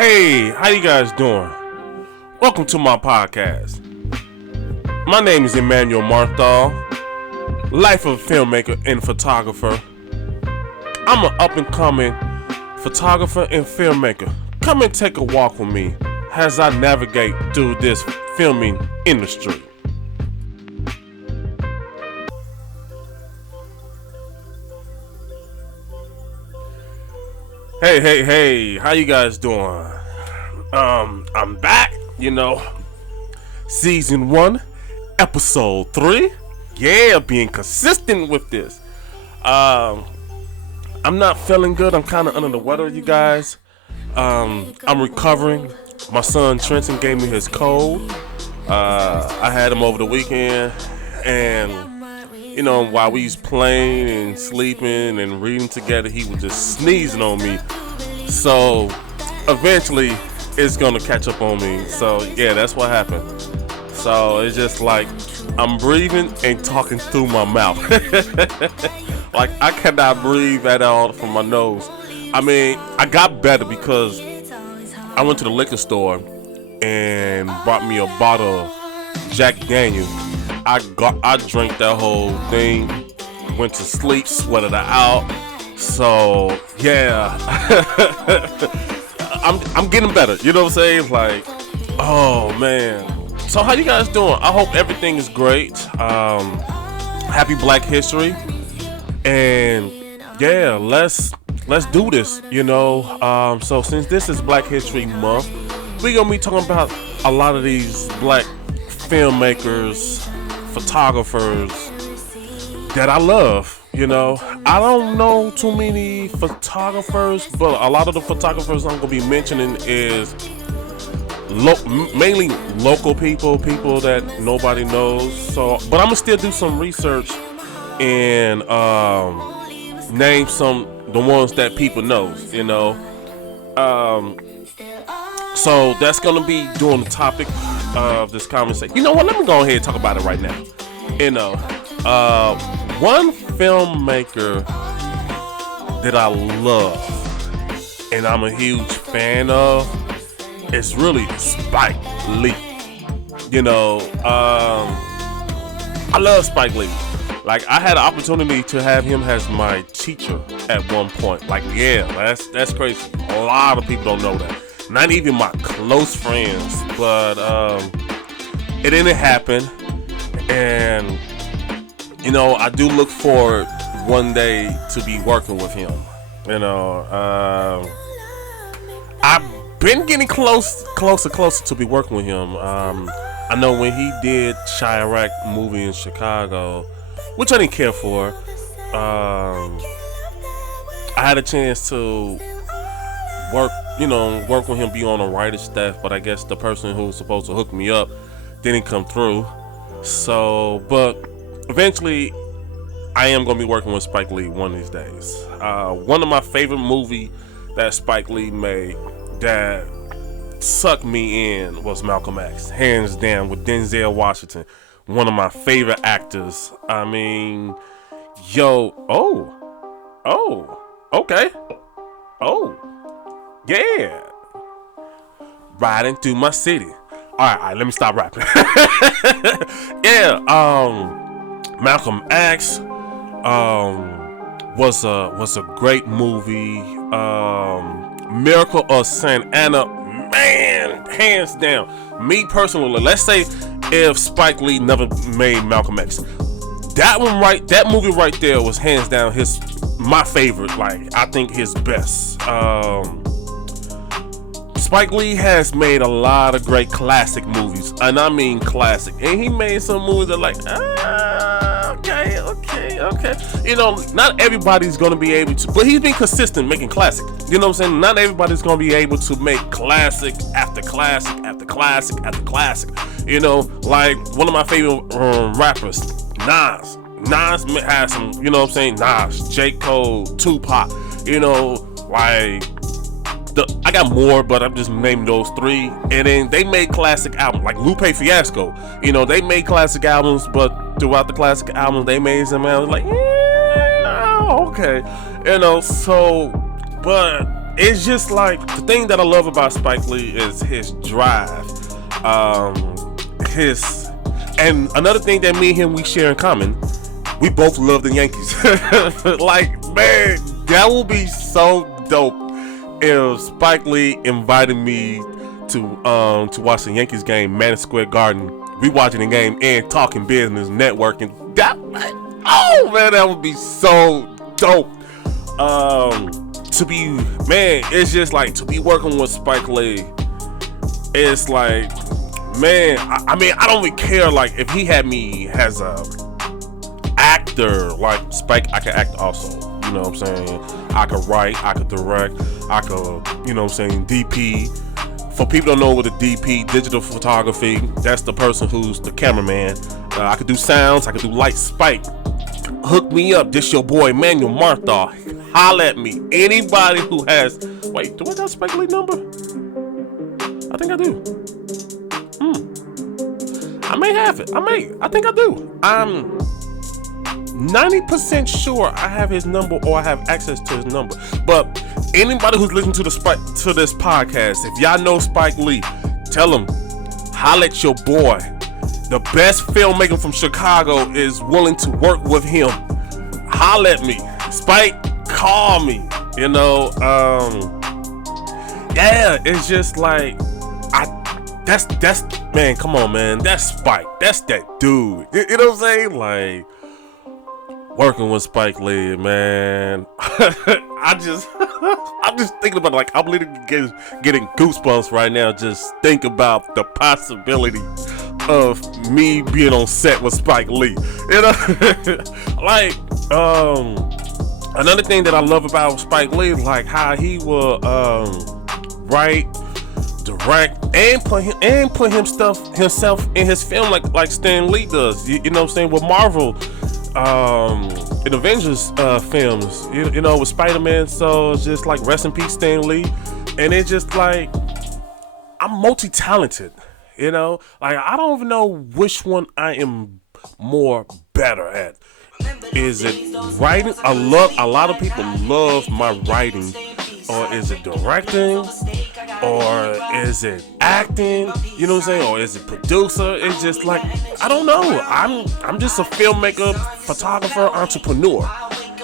Hey, how you guys doing? Welcome to my podcast. My name is Emmanuel Marthol, life of a filmmaker and photographer. I'm an up-and-coming photographer and filmmaker. Come and take a walk with me as I navigate through this filming industry. Hey, how you guys doing? I'm back, season 1, episode 3. Yeah, being consistent with this. I'm not feeling good. I'm kind of under the weather, you guys. I'm recovering. My son Trenton gave me his cold. I had him over the weekend, and while we was playing and sleeping and reading together, he was just sneezing on me. So eventually it's gonna catch up on me. So yeah, that's what happened. So it's just like I'm breathing and talking through my mouth. Like I cannot breathe at all from my nose. I mean, I got better because I went to the liquor store and bought me a bottle of Jack Daniel. I drank that whole thing, went to sleep, sweated it out. So yeah, I'm getting better. You know what I'm saying? Like, oh man. So how you guys doing? I hope everything is great. Happy Black History, and yeah, let's do this. So since this is Black History Month, we're gonna be talking about a lot of these black filmmakers, photographers that I love. I don't know too many photographers, but a lot of the photographers I'm gonna be mentioning is mainly local people that nobody knows. So, but I'm gonna still do some research and name the ones that people know. So that's gonna be during the topic of this conversation. You know what? Let me go ahead and talk about it right now. One filmmaker that I love and I'm a huge fan of is really Spike Lee. I love Spike Lee. Like, I had an opportunity to have him as my teacher at one point. Like, yeah, that's crazy. A lot of people don't know that. Not even my close friends, but it didn't happen. And I do look forward one day to be working with him. I've been getting closer to be working with him. I know when he did Chirac movie in Chicago, which I didn't care for, I had a chance to work with him, be on a writer's staff, but I guess the person who was supposed to hook me up didn't come through. So, but eventually I am going to be working with Spike Lee one of these days. One of my favorite movies that Spike Lee made that sucked me in was Malcolm X, hands down, with Denzel Washington, one of my favorite actors. I mean, okay, yeah, riding through my city. All right, let me stop rapping. Yeah, Malcolm X was a great movie. Miracle of St. Anna, man, hands down. Me personally, let's say if Spike Lee never made Malcolm X, that movie right there was hands down my favorite. Like, I think his best. Spike Lee has made a lot of great classic movies, and I mean classic. And he made some movies that okay. Not everybody's gonna be able to, but he's been consistent making classic. You know what I'm saying? Not everybody's gonna be able to make classic after classic after classic after classic. Like one of my favorite rappers, Nas. Nas has some, Nas, J. Cole, Tupac. I got more, but I'm just naming those 3. And then they made classic albums, like Lupe Fiasco. They made classic albums, but throughout the classic albums, they made some albums like, okay. So, but it's just like the thing that I love about Spike Lee is his drive, his, and another thing that me and him we share in common, we both love the Yankees. Like, man, that would be so dope if Spike Lee invited me to watch the Yankees game, Madison Square Garden. We watching the game and talking business, networking. That, oh man, that would be so dope. To be, man, it's just like to be working with Spike Lee. It's like, man, I mean, I don't even care. Like, if he had me as a actor, like Spike, I can act also. You know what I'm saying? I could write, I could direct, I could, you know what I'm saying, DP. For people don't know what a DP, digital photography, that's the person who's the cameraman. I could do sounds, I could do lights. Spike, hook me up. This your boy Emmanuel, Marthol. Holla at me. Anybody who has, wait, do I got Spike Lee number? I think I do. I may have it. I think I do. I'm 90% sure I have his number or I have access to his number. But anybody who's listening to this podcast, if y'all know Spike Lee, tell him, holla at your boy. The best filmmaker from Chicago is willing to work with him. Holla at me. Spike, call me. You know, yeah, it's just like, that's man, come on, man. That's Spike. That's that dude. You know what I'm saying? Like, working with Spike Lee, man. I'm just thinking about it, like, I'm literally getting goosebumps right now. Just think about the possibility of me being on set with Spike Lee. You know, like, another thing that I love about Spike Lee, like how he will write, direct, and put himself in his film like Stan Lee does. You know what I'm saying? With Marvel, in Avengers films, you know, with Spider-Man. So it's just like, rest in peace, Stan Lee. And it's just like, I'm multi-talented. You know, like, I don't even know which one I am more better at. Is it writing? A lot of people love my writing. Or is it directing? Or is it acting? You know what I'm saying? Or is it producer? It's just like, I don't know. I'm just a filmmaker, photographer, entrepreneur,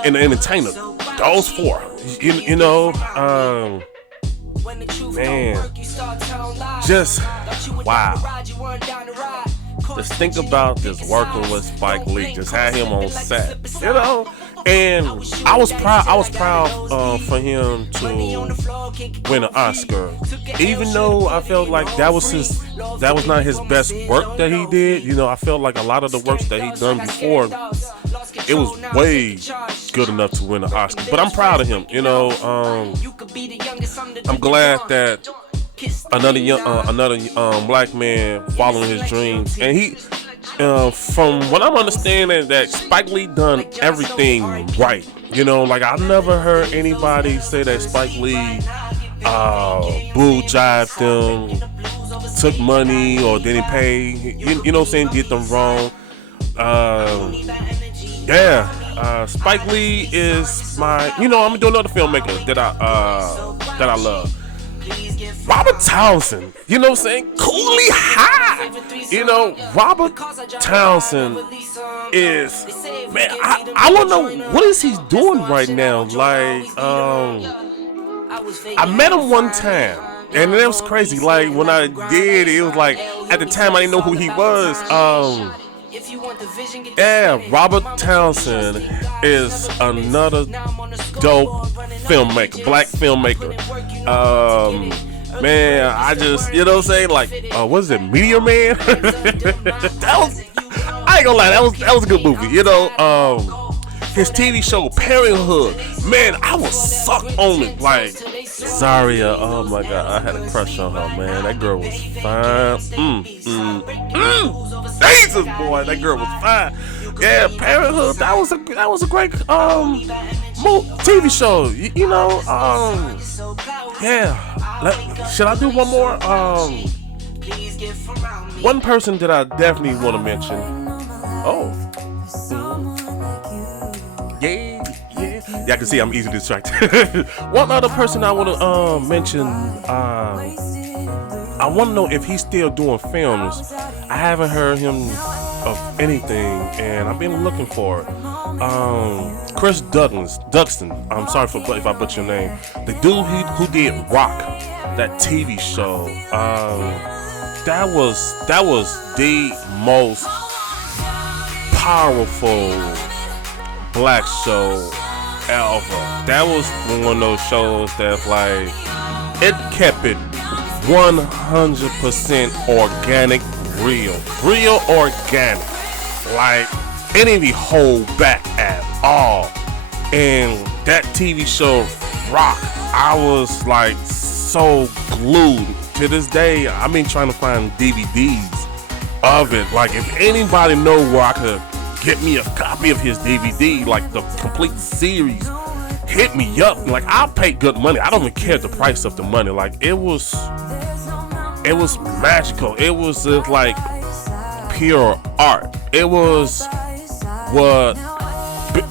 and entertainer. Those four. You know, man, just wow. Just think about just working with Spike Lee. Just had him on set, you know. And I was proud for him to win an Oscar, even though I felt like that was not his best work that he did. You know, I felt like a lot of the works that he done before, it was way good enough to win an Oscar. But I'm proud of him. You know, I'm glad that another black man following his dreams, and he. From what I'm understanding, that Spike Lee done everything right. You know, like, I've never heard anybody say that Spike Lee bull jived them, took money, or didn't pay. You know what I'm saying? Did them wrong. Spike Lee is my. You know, I'm gonna do another filmmaker that I love. Robert Townsend, you know what I'm saying? Coolly High. You know, Robert Townsend is, man, I don't know, what is he doing right now? Like, I met him one time, and it was crazy. Like, when I did, it was like, at the time I didn't know who he was. Yeah, Robert Townsend is another dope filmmaker, black filmmaker. Man, I just, you know what I'm saying? Like, what is it, Meteor Man? I ain't gonna lie, that was a good movie. You know, his TV show Parenthood, man, I was sucked on it. Like, Zaria, oh my god, I had a crush on her, man. That girl was fine. Jesus, boy, that girl was fine. Yeah, Parenthood, that was a great TV show. You know, yeah. Should I do one more? One person that I definitely want to mention. Oh. Yeah. Yeah, I can see I'm easily distracted. One other person I want to mention. I want to know if he's still doing films. I haven't heard him of anything, and I've been looking for it. Chris Duxton. I'm sorry if I butcher your name. The dude who did Rock, that TV show. That was the most powerful black show ever. That was one of those shows that like it kept it 100% organic, real organic. Like it didn't even hold back at all. And that TV show Rock, I was like so glued. To this day, I've been trying to find DVDs of it. Like if anybody know where I could get me a copy of his DVD, like the complete series, hit me up. Like I'll pay good money. I don't even care the price of the money. Like it was magical. It was just like pure art. It was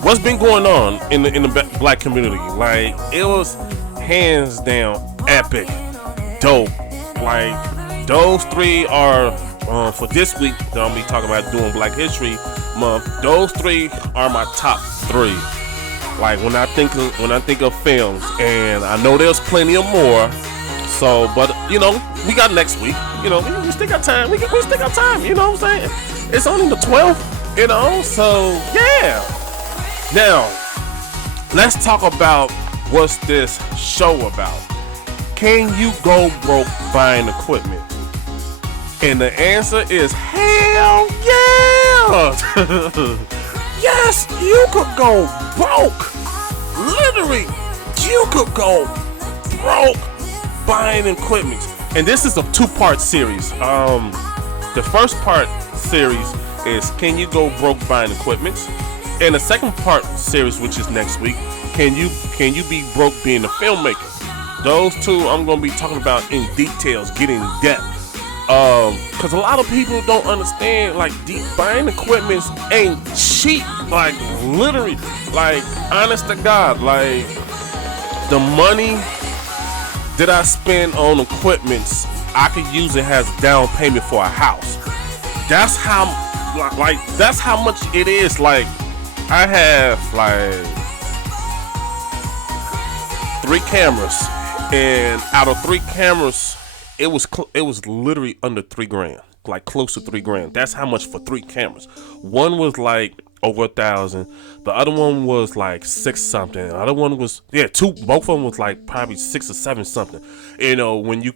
what's been going on in the black community. Like it was hands down epic, dope. Like those three are for this week that I'm be talking about doing Black History Month. Those three are my top three. Like when I think of films, and I know there's plenty of more. So, but you know, we got next week. You know, we still got time. We still got time. You know what I'm saying? It's only the 12th. You know, so yeah. Now, let's talk about what's this show about. Can you go broke buying equipment? And the answer is hell yeah! Yes, you could go broke. Literally, you could go broke buying equipment. And this is a two-part series. The first part series is can you go broke buying equipment? And the second part series, which is next week, can you be broke being a filmmaker? Those two I'm gonna be talking about in details, getting in depth. Cause a lot of people don't understand, like buying equipment ain't cheap. Like literally, like honest to God, like the money that I spend on equipment, I could use it as down payment for a house. That's how much it is. Like I have like 3 cameras, and out of 3 cameras, it was literally under $3,000, like close to $3,000. That's how much for 3 cameras. One was like over $1,000. The other one was like 6 something. The other one was two. Both of them was like probably 6 or 7 something. You know, when you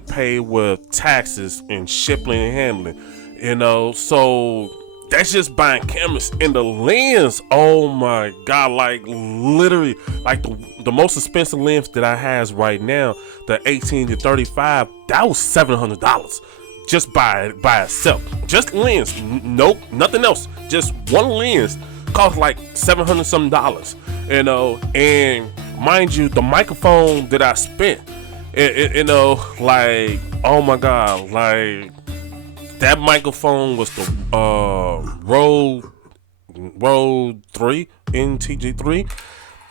pay with taxes and shipping and handling. You know, so that's just buying cameras. And the lens, oh my God, like literally, like the most expensive lens that I has right now, the 18-35, that was $700 just by itself. Just lens, nope, nothing else. Just one lens cost like $700 something, you know. And mind you, the microphone that I spent, you know, like oh my God, like that microphone was the Rode 3 NTG3.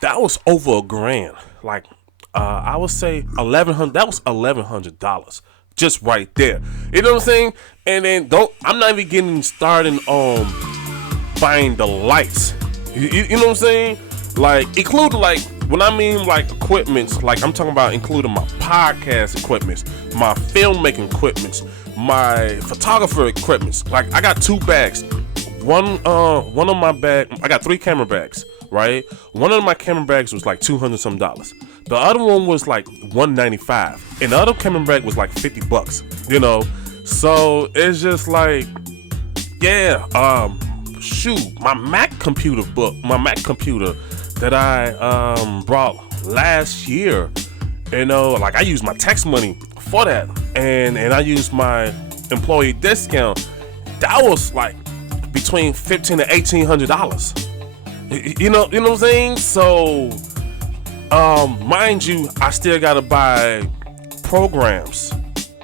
That was over $1,000. Like I would say $1,100. That was $1,100 just right there. You know what I'm saying? And then I'm not even getting started on buying the lights. You know what I'm saying? Like including, like when I mean like equipment, like I'm talking about including my podcast equipment, my filmmaking equipment, my photographer equipment. Like I got 2 bags. One of my bag, I got 3 camera bags, right? One of my camera bags was like $200 some. The other one was like $195, and the other camera bag was like $50. You know, so it's just like, yeah. Shoot, my Mac computer that I brought last year. You know, like I used my tax money for that, and I used my employee discount. That was like between $1,500 to $1,800. You know what I'm saying? So, mind you, I still gotta buy programs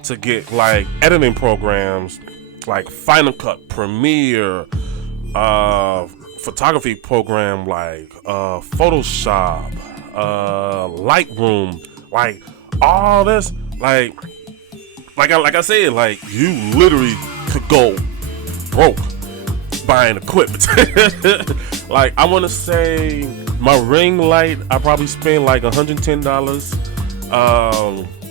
to get, like editing programs, like Final Cut, Premiere, photography program like Photoshop, Lightroom, like all this, like I said, like you literally could go broke buying equipment. Like I want to say my ring light, I probably spent like $110.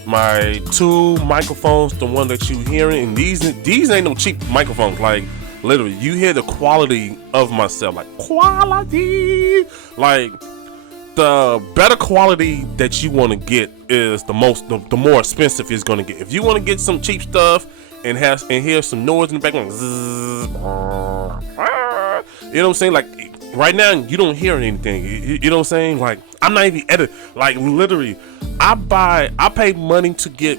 My 2 microphones, the one that you hearing, and these ain't no cheap microphones. Like literally, you hear the quality of myself, like quality. Like the better quality that you want to get is the more expensive it's gonna get. If you want to get some cheap stuff and hear some noise in the background, you know what I'm saying? Like right now, you don't hear anything. You know what I'm saying? Like I'm not even editing. Like literally, I pay money to get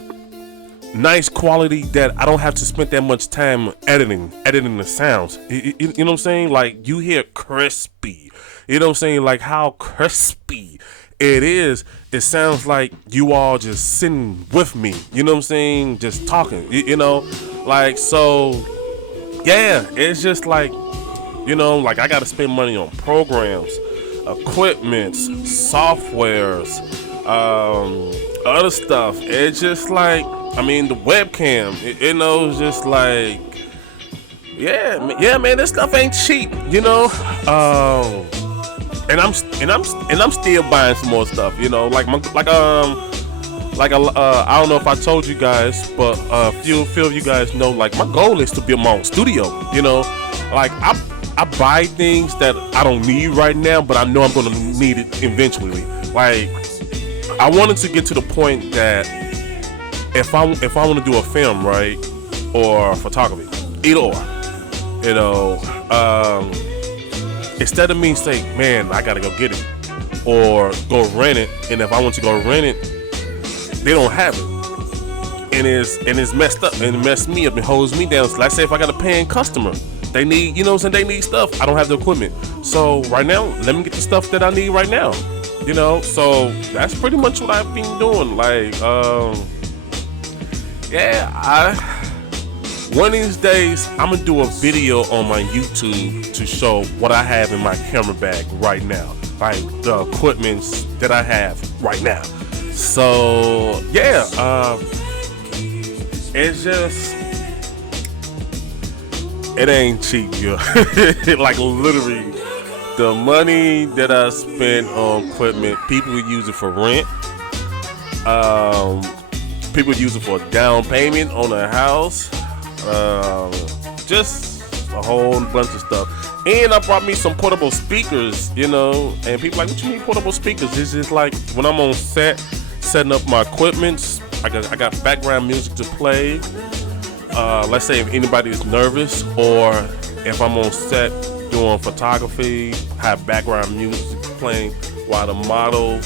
nice quality that I don't have to spend that much time editing the sounds. You know what I'm saying? Like you hear crispy. You know what I'm saying? Like how crispy it is. It sounds like you all just sitting with me. You know what I'm saying? Just talking. You know, like so. Yeah, it's just like, you know, like I gotta spend money on programs, equipments, softwares, other stuff. It's just like, I mean, the webcam, you know, it's just like, yeah, man, this stuff ain't cheap, you know. And I'm still buying some more stuff, you know, I don't know if I told you guys, but a few of you guys know, like my goal is to build my own studio, you know, like I buy things that I don't need right now, but I know I'm gonna need it eventually. Like I wanted to get to the point that if I want to do a film, right, or photography, either or, you know, instead of me saying, man, I gotta go get it or go rent it, and if I want to go rent it, they don't have it, and it's messed up and it messed me up and holds me down. So let's say if I got a paying customer, they need, you know what I'm saying, they need stuff, I don't have the equipment. So right now, let me get the stuff that I need right now, you know. So that's pretty much what I've been doing. Like one of these days I'm gonna do a video on my YouTube to show what I have in my camera bag right now, like the equipments that I have right now. So yeah, it's just, it ain't cheap, yo. Like literally, the money that I spend on equipment, people use it for rent. People use it for a down payment on a house. Just a whole bunch of stuff. And I brought me some portable speakers, you know. And people like, what you mean portable speakers? It's just like when I'm on set, setting up my equipment, I got background music to play. Let's say if anybody is nervous, or if I'm on set doing photography, have background music playing while the model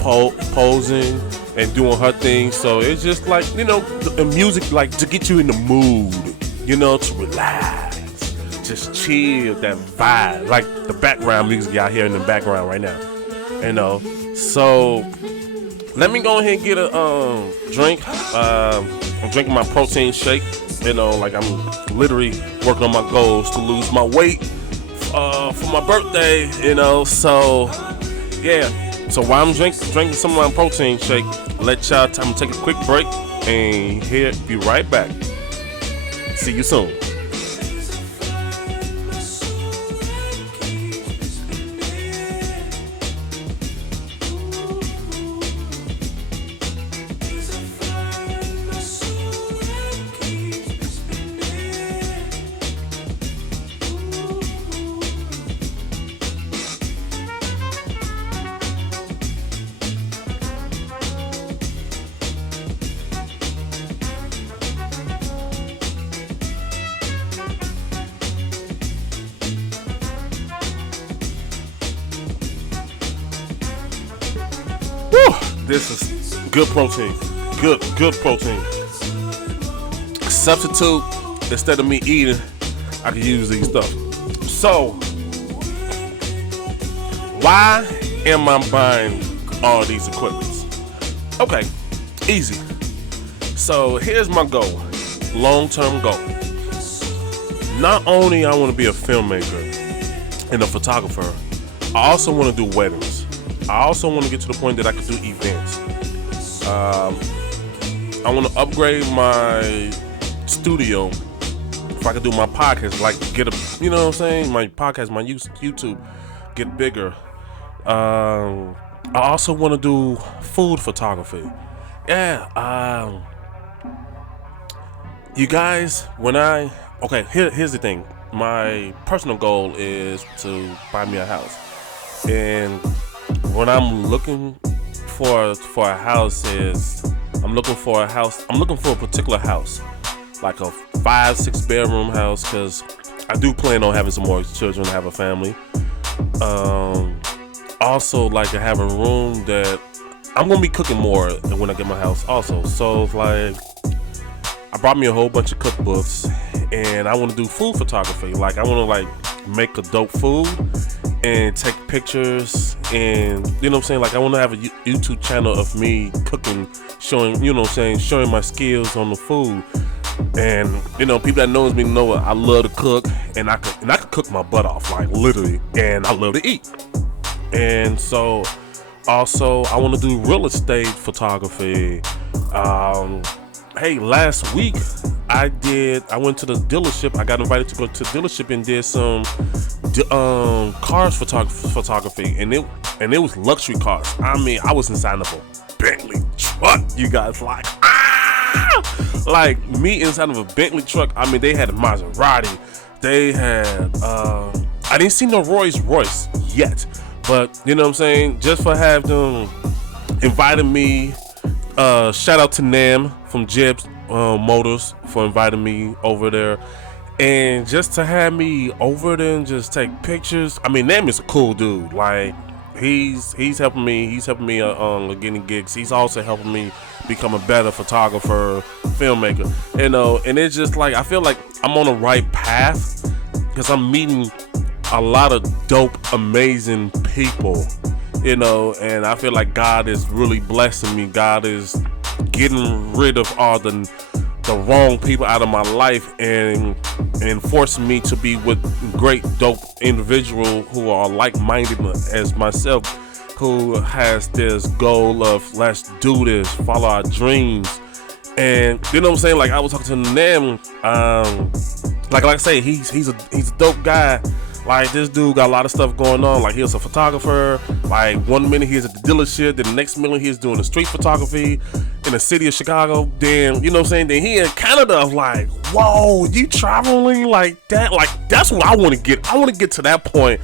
posing and doing her thing. So it's just like, you know, the music like to get you in the mood, you know, to relax, just chill, that vibe, like the background music y'all hear in the background right now, you know. So let me go ahead and get a drink. I'm drinking my protein shake. You know, like I'm literally working on my goals to lose my weight for my birthday. You know, so yeah. So while I'm drinking some of my protein shake, let y'all time to take a quick break and be right back. See you soon. This is good protein. Good protein. Substitute, instead of me eating, I can use these stuff. So, why am I buying all these equipments? Okay, easy. So here's my goal, long-term goal. Not only I want to be a filmmaker, and a photographer. I also want to do weddings. I also want to get to the point that I can do events. I want to upgrade my studio if I could do my podcast, like get a, you know what I'm saying, my podcast, my YouTube, get bigger. I also want to do food photography. Yeah. You guys, here's the thing. My personal goal is to buy me a house, and when I'm looking for a house I'm looking for a particular house, like a 5-6 bedroom house, because I do plan on having some more children, have a family. Also, like to have a room that I'm gonna be cooking more when I get my house also. So like, I brought me a whole bunch of cookbooks, and I want to do food photography. Like, I want to like make a dope food and take pictures, and you know what I'm saying, like I want to have a YouTube channel of me cooking, showing, you know what I'm saying, showing my skills on the food. And you know, people that knows me know I love to cook, and I could cook my butt off, like literally, and I love to eat. And so also I want to do real estate photography. Hey, last week I went to the dealership. I got invited to go to the dealership and did some cars photography, and it was luxury cars. I mean, I was inside of a Bentley truck, you guys, like me inside of a Bentley truck. I mean, they had a Maserati, they had I didn't see no Rolls Royce yet, but you know what I'm saying, just for having them invited me. Shout out to Nam from Jibs Motors for inviting me over there, and just to have me over there and just take pictures. I mean, Nam is a cool dude. Like, he's helping me. He's helping me getting gigs. He's also helping me become a better photographer, filmmaker. You know, and it's just like, I feel like I'm on the right path because I'm meeting a lot of dope, amazing people. You know, and I feel like God is really blessing me. God is getting rid of all the wrong people out of my life, and forcing me to be with great, dope individuals who are like-minded as myself, who has this goal of let's do this, follow our dreams. And you know what I'm saying? Like, I was talking to them. Like I say, he's a dope guy. Like, this dude got a lot of stuff going on. Like, he was a photographer. Like, 1 minute he's at the dealership, then the next minute he's doing the street photography in the city of Chicago. Then, you know what I'm saying, then he in Canada. I'm like, whoa, you traveling like that? Like, that's what I want to get. I want to get to that point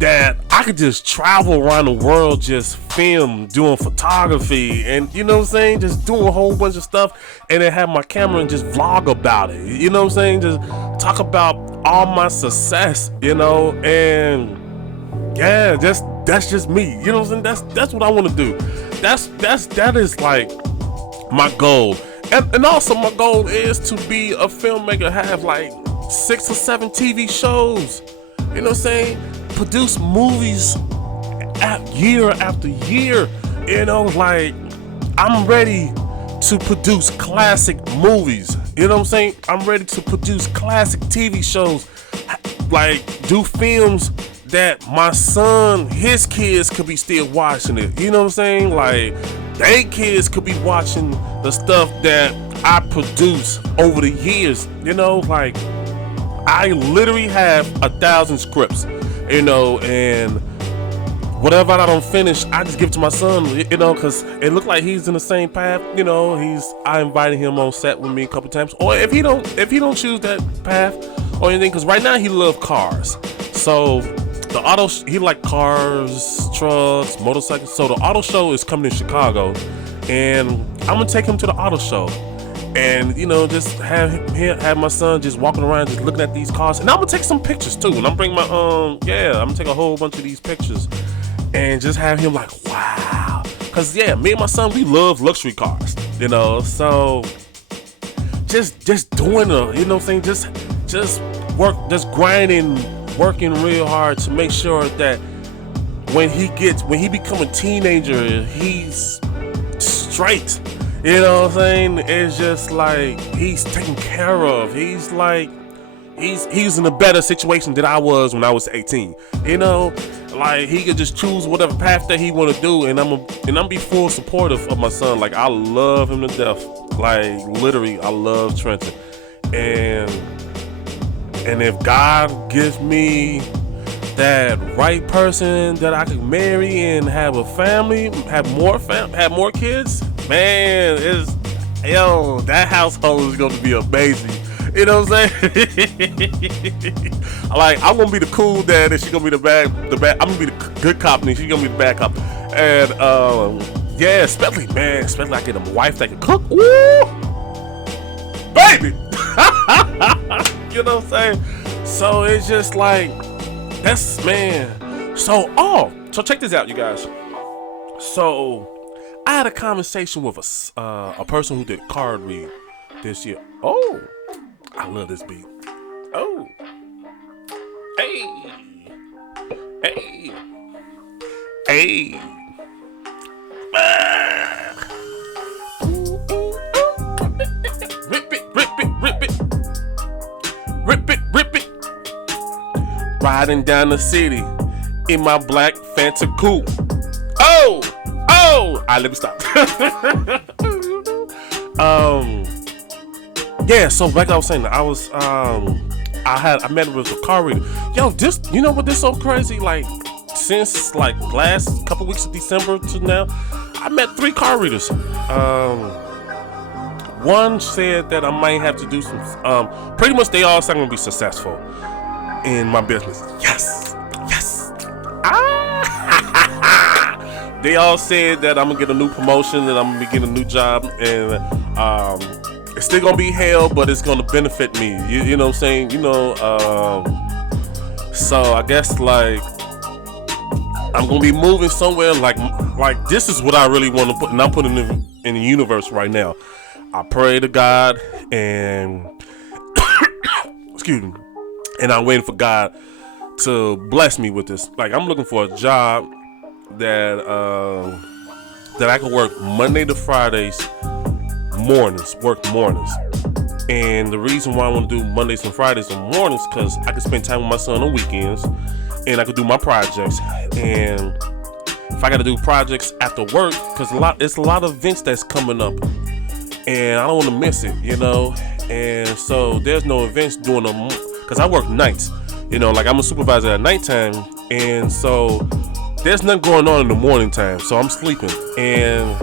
that I could just travel around the world, just film, doing photography, and you know what I'm saying, just doing a whole bunch of stuff, and then have my camera and just vlog about it. You know what I'm saying, just talk about all my success, you know. And yeah, that's just me. You know what I'm saying? That's what I want to do. That is like my goal. And also my goal is to be a filmmaker, have like 6 or 7 TV shows. You know what I'm saying? Produce movies year after year. You know, like, I'm ready to produce classic movies. You know what I'm saying? I'm ready to produce classic TV shows. Like, do films that my son, his kids could be still watching it. You know what I'm saying? Like, they kids could be watching the stuff that I produce over the years. You know, like, I literally have 1,000 scripts, you know, and whatever I don't finish, I just give it to my son, you know, because it looked like he's in the same path. You know, I invited him on set with me a couple times. Or if he don't choose that path or anything, because right now he loves cars. So he like cars, trucks, motorcycles. So the auto show is coming in Chicago, and I'm gonna take him to the auto show. And, you know, just have my son just walking around, just looking at these cars. And I'm gonna take some pictures too. And I'm bring my I'm gonna take a whole bunch of these pictures and just have him like, wow. Cause yeah, me and my son, we love luxury cars, you know. So just doing you know what I'm saying, just grinding, working real hard to make sure that when he become a teenager, he's straight. You know what I'm saying? It's just like he's taken care of. He's like, he's in a better situation than I was when I was 18. You know, like he could just choose whatever path that he want to do, and I'm be full supportive of my son. Like I love him to death. Like literally, I love Trenton, and if God gives me that right person that I could marry and have a family, have more kids, man, that household is going to be amazing. You know what I'm saying? Like I'm gonna be the cool dad, and she's gonna be the bad. I'm gonna be the good cop, and she's gonna be the bad cop. And yeah, especially I get a wife that can cook. Woo, baby. You know what I'm saying? So it's just like that's man. So check this out, you guys. So I had a conversation with a person who did card read this year. Oh. I love this beat. Oh. Hey. Hey. Hey. Rip it, rip it, rip it. Rip it, rip it. Riding down the city in my black Fanta coupe. Oh. Alright, let me stop. Yeah, so like I was saying, I met with a car reader. Yo, this, you know what, this so crazy? Like, since like last couple weeks of December to now, I met 3 car readers. One said that I might have to do some, pretty much they all said I'm gonna be successful in my business. Yes. They all said that I'm gonna get a new promotion and I'm gonna be getting a new job, and it's still gonna be hell, but it's gonna benefit me. You know what I'm saying? You know, so I guess like I'm gonna be moving somewhere like this is what I really want to put, and I'm putting it in the universe right now. I pray to God and excuse me, and I'm waiting for God to bless me with this. Like I'm looking for a job that I can work Monday to Fridays. Work mornings, and the reason why I want to do Mondays and Fridays and mornings because I can spend time with my son on weekends, and I can do my projects. And if I got to do projects after work, because it's a lot of events that's coming up, and I don't want to miss it, you know. And so there's no events during them because I work nights, you know. Like I'm a supervisor at nighttime, and so there's nothing going on in the morning time, so I'm sleeping, and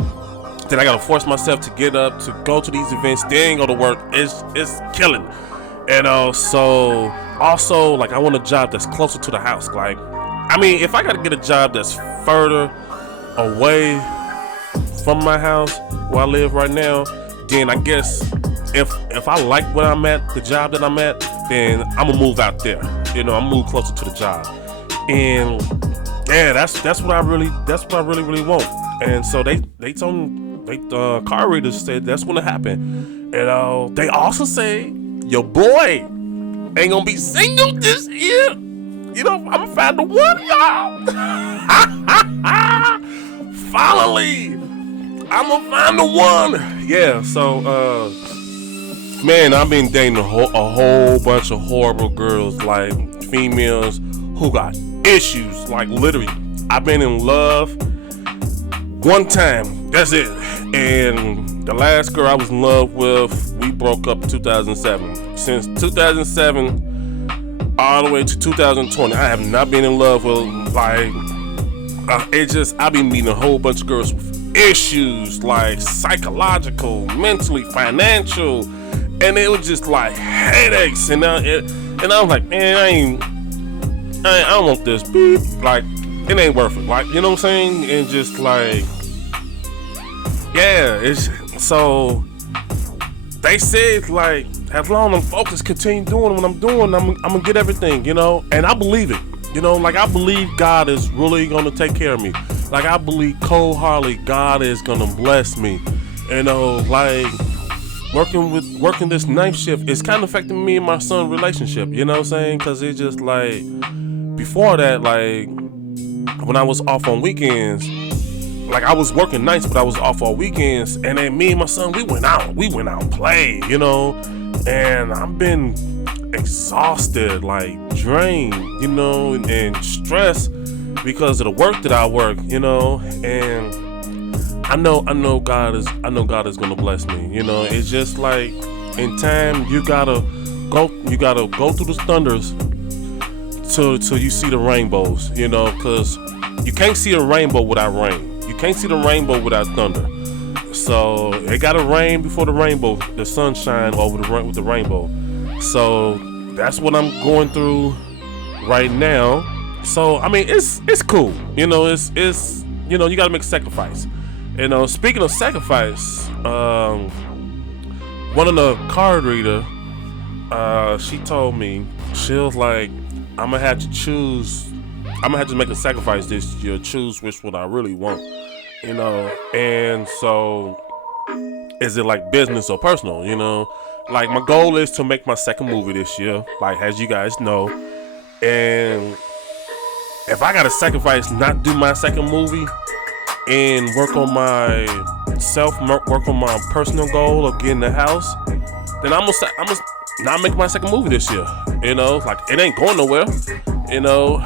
then I gotta force myself to get up to go to these events, then go to work. It's killing. And so also like I want a job that's closer to the house. Like I mean, if I gotta get a job that's further away from my house where I live right now, then I guess if I like where I'm at, the job that I'm at, then I'm gonna move out there. You know, I'm move closer to the job. And yeah, that's what I really want. And so they told me. Car readers said that's gonna happen, and they also say your boy ain't gonna be single this year. You know, I'm gonna find the one, y'all. Finally, I'm gonna find the one. Yeah. So, man, I've been dating a whole bunch of horrible girls, like females who got issues. Like literally, I've been in love one time. That's it. And the last girl I was in love with, we broke up in 2007. Since 2007 all the way to 2020, I have not been in love with I've been meeting a whole bunch of girls with issues, like psychological, mentally, financial, and it was just like headaches. And I was like, man, I don't want this. Beep. Like it ain't worth it. Like, you know what I'm saying? And just like. Yeah, it's so they said like as long as folks continue doing what I'm doing, I'm gonna get everything, you know, and I believe it, you know, like I believe God is really gonna take care of me. Like I believe cold-heartedly God is gonna bless me, you know, like working this night shift is kind of affecting me and my son relationship, you know what I'm saying? Cause it's just like before that, like when I was off on weekends. Like I was working nights, but I was off all weekends, and then me and my son, we went out and played, you know. And I've been exhausted, like drained, you know, and stressed because of the work that I work, you know, and I know God is gonna bless me, you know. It's just like in time you gotta go through the thunders till you see the rainbows, you know, because you can't see a rainbow without rain. You can't see the rainbow without thunder. So it gotta rain before the sunshine over with the rainbow. So that's what I'm going through right now. So I mean, it's cool, you know. It's you know, you gotta make a sacrifice. You know, speaking of sacrifice, one of the card reader, she told me, she was like, I'm gonna have to make a sacrifice this year, choose which one I really want, you know. And so, is it like business or personal, you know? Like, my goal is to make my second movie this year, like, as you guys know. And if I gotta sacrifice not do my second movie and work on my personal goal of getting a house, then I'm gonna not make my second movie this year. You know, like, it ain't going nowhere. You know,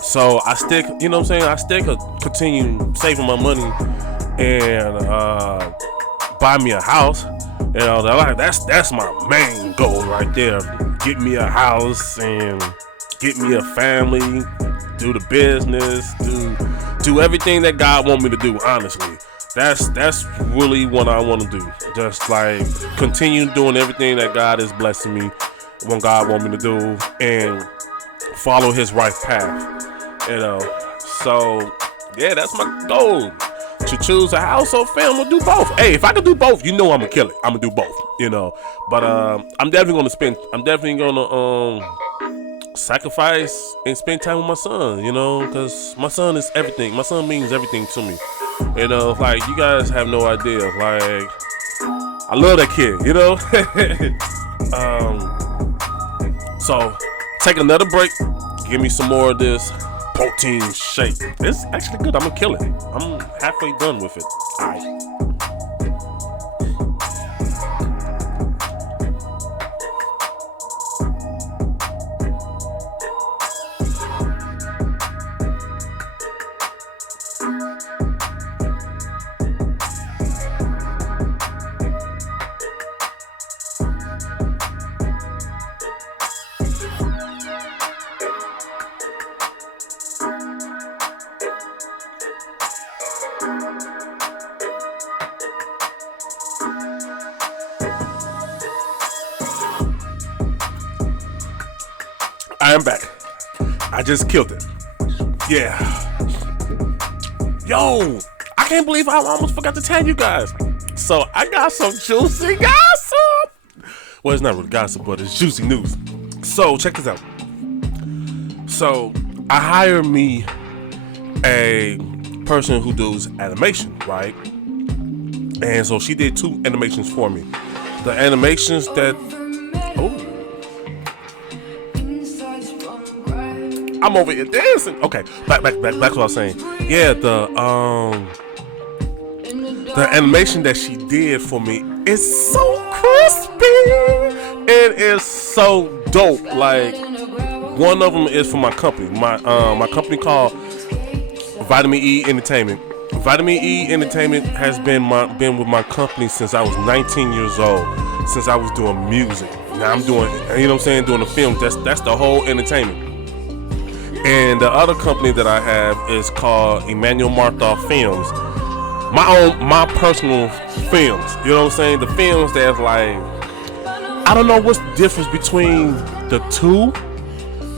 so I stick. You know what I'm saying? I continue saving my money and buy me a house. You know, that's my main goal right there. Get me a house and get me a family. Do the business. Do everything that God want me to do. Honestly, that's really what I want to do. Just like continue doing everything that God is blessing me, what God want me to do, and follow His right path. You know, so yeah, that's my goal. To choose a house or film or do both. Hey, if I can do both, you know I'm gonna kill it. I'm gonna do both, you know. But I'm definitely gonna sacrifice and spend time with my son, you know, because my son is everything. My son means everything to me. You know, like, you guys have no idea. Like, I love that kid, you know. So take another break. Give me some more of this protein shake. It's actually good. I'm gonna kill it. I'm halfway done with it. Alright. I am back. I just killed it. Yeah. Yo, I can't believe I almost forgot to tell you guys. So I got some juicy gossip. Well, it's not really gossip, but it's juicy news. So check this out. So I hired me a person who does animation, right? And so she did 2 animations for me. The animations that I'm over here dancing. Okay, back to what I was saying. Yeah, the animation that she did for me is so crispy. It is so dope. Like, one of them is for my company. My company called Vitamin E Entertainment. Vitamin E Entertainment has been with my company since I was 19 years old. Since I was doing music. Now I'm doing, you know what I'm saying, doing the film. That's the whole entertainment. And the other company that I have is called Emmanuel Marthol Films. My personal films. You know what I'm saying? The films that's like, I don't know what's the difference between the two,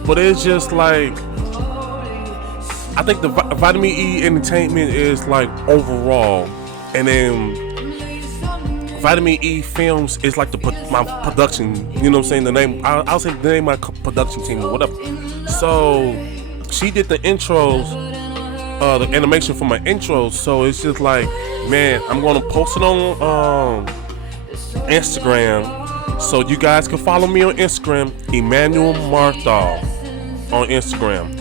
but it's just like, I think the Vitamin E Entertainment is like overall, and then Vitamin E Films is like my production. You know what I'm saying? The name, I'll say the name of my production team or whatever. So she did the intros, the animation for my intros. So it's just like, man, I'm gonna post it on Instagram, so you guys can follow me on Instagram, Emmanuel Marthol on Instagram,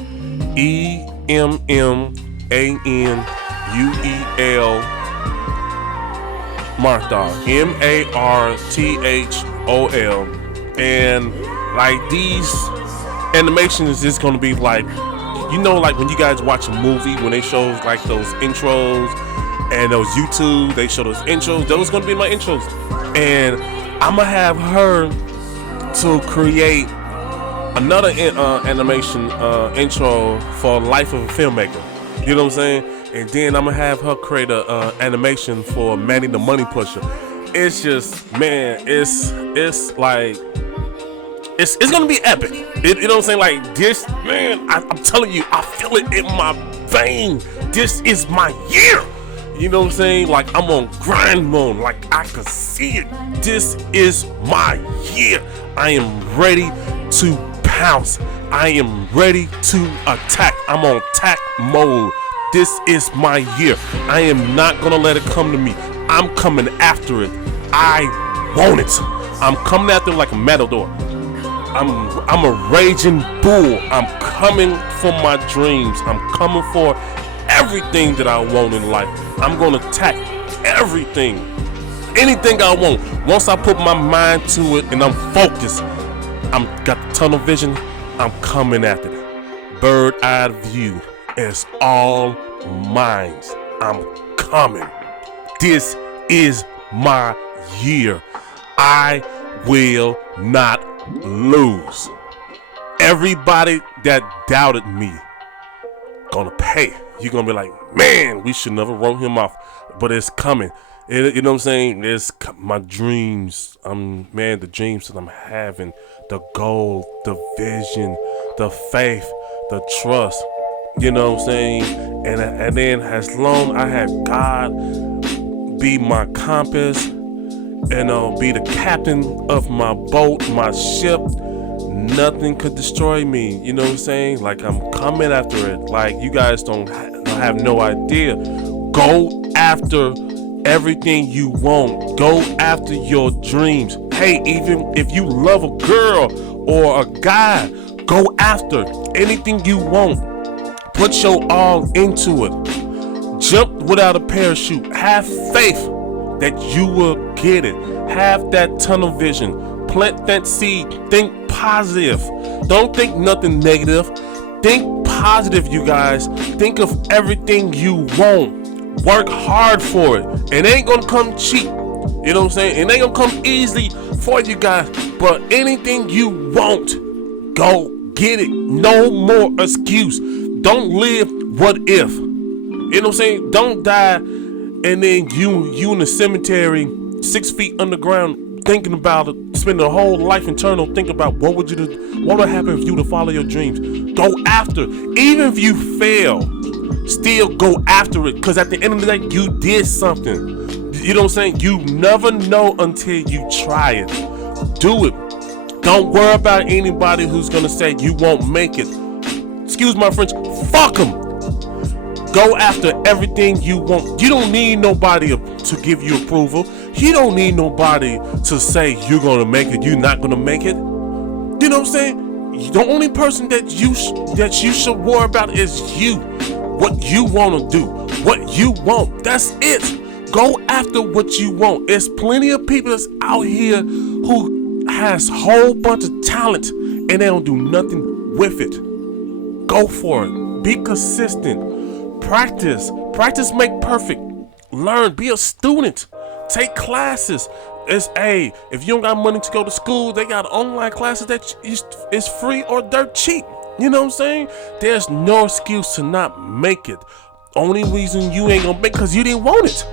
EMMANUEL Marthol, MARTHOL. And like these animations is gonna be like, like when you guys watch a movie, when they show like those intros and those YouTube, they show those intros. Those gonna be my intros, and I'm gonna have her to create another animation intro for Life of a Filmmaker. You know what I'm saying? And then I'm gonna have her create a animation for Manny the Money Pusher. It's just, man, it's like it's gonna be epic. You know what I'm saying? Like this, man, I'm telling you, I feel it in my vein. This is my year. You know what I'm saying? Like I'm on grind mode. Like I can see it. This is my year. I am ready to pounce. I am ready to attack. I'm on attack mode. This is my year. I am not gonna let it come to me. I'm coming after it. I want it. I'm coming after it like a matador. I'm a raging bull. I'm coming for my dreams. I'm coming for everything that I want in life. I'm gonna attack everything, anything I want. Once I put my mind to it and I'm focused, I'm got the tunnel vision. I'm coming after it. Bird-eyed view. It's all mine. I'm coming. This is my year. I will not lose. Everybody that doubted me gonna pay. You're gonna be like, man, we should never wrote him off, but it's coming. You know what I'm saying? It's my dreams. Man, the dreams that I'm having, the goal, the vision, the faith, the trust. You know what I'm saying? And then as long I have God be my compass, and be the captain of my boat, my ship, nothing could destroy me. You know what I'm saying? Like I'm coming after it. Like you guys don't have no idea. Go after everything you want. Go after your dreams. Hey, even if you love a girl or a guy, go after anything you want. Put your all into it. Jump without a parachute. Have faith that you will get it. Have that tunnel vision. Plant that seed. Think positive. Don't think nothing negative. Think positive, you guys. Think of everything you want. Work hard for it. It ain't gonna come cheap. You know what I'm saying? It ain't gonna come easily for you guys. But anything you want, go get it. No more excuse. Don't live what if. You know what I'm saying? Don't die and then you in the cemetery 6 feet underground thinking about it, spending a whole life internal thinking about what would happen if you to follow your dreams. Go after. Even if you fail, still go after it, because at the end of the day you did something. You know what I'm saying? You never know until you try it. Do it. Don't worry about anybody who's gonna say you won't make it. Excuse my French. Fuck them. Go after everything you want. You don't need nobody to give you approval. You don't need nobody to say you're gonna make it, you're not gonna make it. You know what I'm saying? The only person that you should worry about is you. What you want to do. What you want. That's it. Go after what you want. There's plenty of people that's out here who has whole bunch of talent and they don't do nothing with it. Go for it. Be consistent. Practice make perfect. Learn. Be a student. Take classes. If you don't got money to go to school, they got online classes that is free or dirt cheap. You know what I'm saying? There's no excuse to not make it. Only reason you ain't gonna make it because you didn't want it.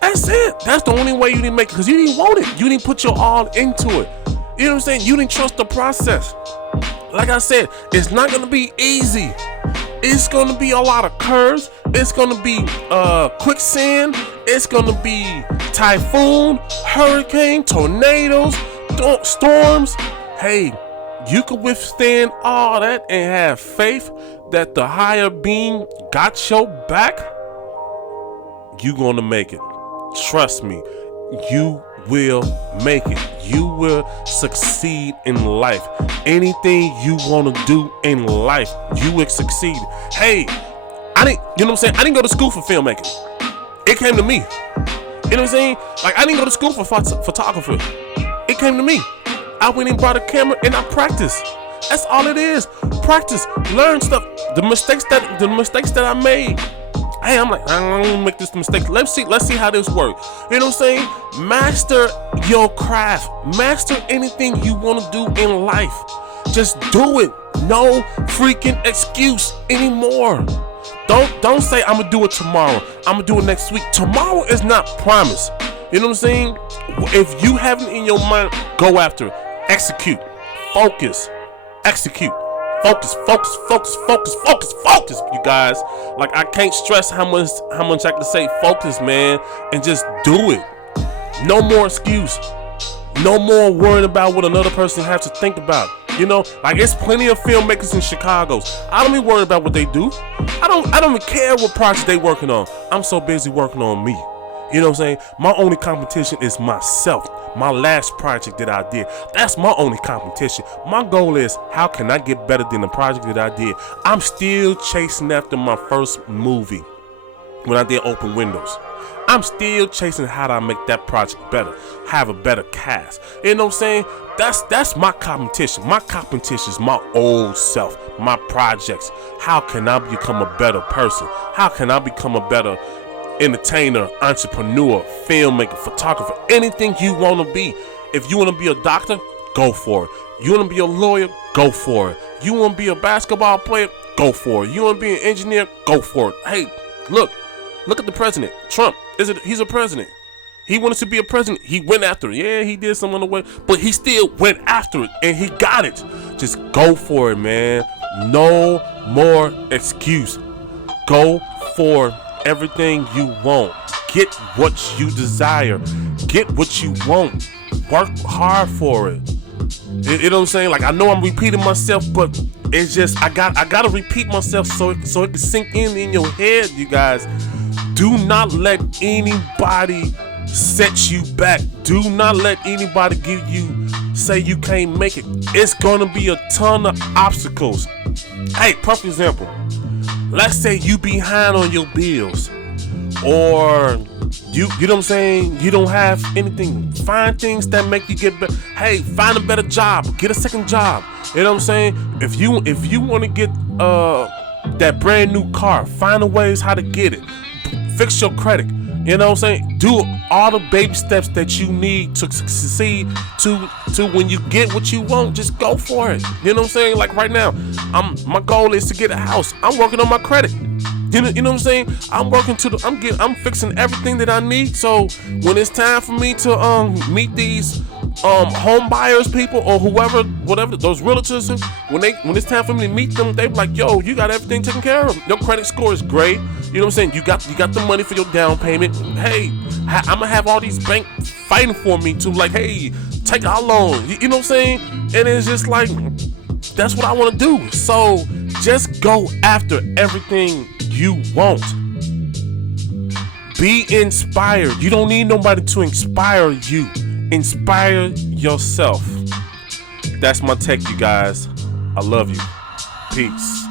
That's it. That's the only way you didn't make it, because you didn't want it. You didn't put your all into it. You know what I'm saying? You didn't trust the process. Like I said, it's not gonna be easy. It's gonna be a lot of curves. It's gonna be quicksand. It's gonna be typhoon, hurricane, tornadoes, storms. Hey, you can withstand all that and have faith that the higher being got your back. You gonna make it. Trust me, you will make it. You will succeed in life. Anything you want to do in life, you will succeed. Hey, you know what I'm saying? I didn't go to school for filmmaking. It came to me. You know what I'm saying? Like, I didn't go to school for photography. It came to me. I went and brought a camera and I practiced. That's all it is. Practice, learn stuff. The mistakes that I made. Hey, I'm like, I don't make this mistake. Let's see how this works. You know what I'm saying? Master your craft. Master anything you want to do in life. Just do it. No freaking excuse anymore. Don't say I'm gonna do it tomorrow. I'm gonna do it next week. Tomorrow is not promised. You know what I'm saying? If you have it in your mind, go after it. Execute. Focus. Execute. Focus, you guys. Like, I can't stress how much I can say focus, man, and just do it. No more excuse. No more worrying about what another person has to think about. You know, like, it's plenty of filmmakers in Chicago. I don't be worried about what they do. I don't even care what project they working on. I'm so busy working on me. You know what I'm saying? My only competition is myself. My last project that I did, that's my only competition. My goal is, how can I get better than the project that I did? I'm still chasing after my first movie when I did Open Windows. I'm still chasing how to make that project better, have a better cast. You know what I'm saying? That's my competition. My competition is my old self, my projects. How can I become a better person? How can I become a better entertainer, entrepreneur, filmmaker, photographer, anything you want to be? If you want to be a doctor, go for it. You want to be a lawyer, go for it. You want to be a basketball player, go for it. You want to be an engineer, go for it. Hey, look at the president, Trump. He's a president. He wanted to be a president. He went after it. Yeah, he did some on the way, but he still went after it, and he got it. Just go for it, man. No more excuse. Go for everything you want. Get what you desire. Get what you want. Work hard for it. You know what I'm saying? Like, I know I'm repeating myself, but it's just I gotta repeat myself so it can sink in your head, you guys. Do not let anybody set you back. Do not let anybody say you can't make it. It's gonna be a ton of obstacles. Hey, perfect example. Let's say you behind on your bills, or you know what I'm saying, you don't have anything. Find things that make you get better. Hey, find a better job. Get a second job. You know what I'm saying? If you want to get that brand new car, find a ways how to get it. Fix your credit. You know what I'm saying? Do all the baby steps that you need to succeed to when you get what you want. Just go for it. You know what I'm saying? Like, right now, my goal is to get a house. I'm working on my credit. You know what I'm saying? I'm fixing everything that I need. So when it's time for me to meet these home buyers people, or whatever those realtors, when it's time for me to meet them, they be like, yo, you got everything taken care of. Your credit score is great. You know what I'm saying? You got the money for your down payment. Hey, I'm gonna have all these banks fighting for me to, like, hey, take our loan. You know what I'm saying? And it's just like, that's what I want to do. So just go after everything you want. Be inspired. You don't need nobody to inspire you. Inspire yourself. That's my take, you guys. I love you. Peace.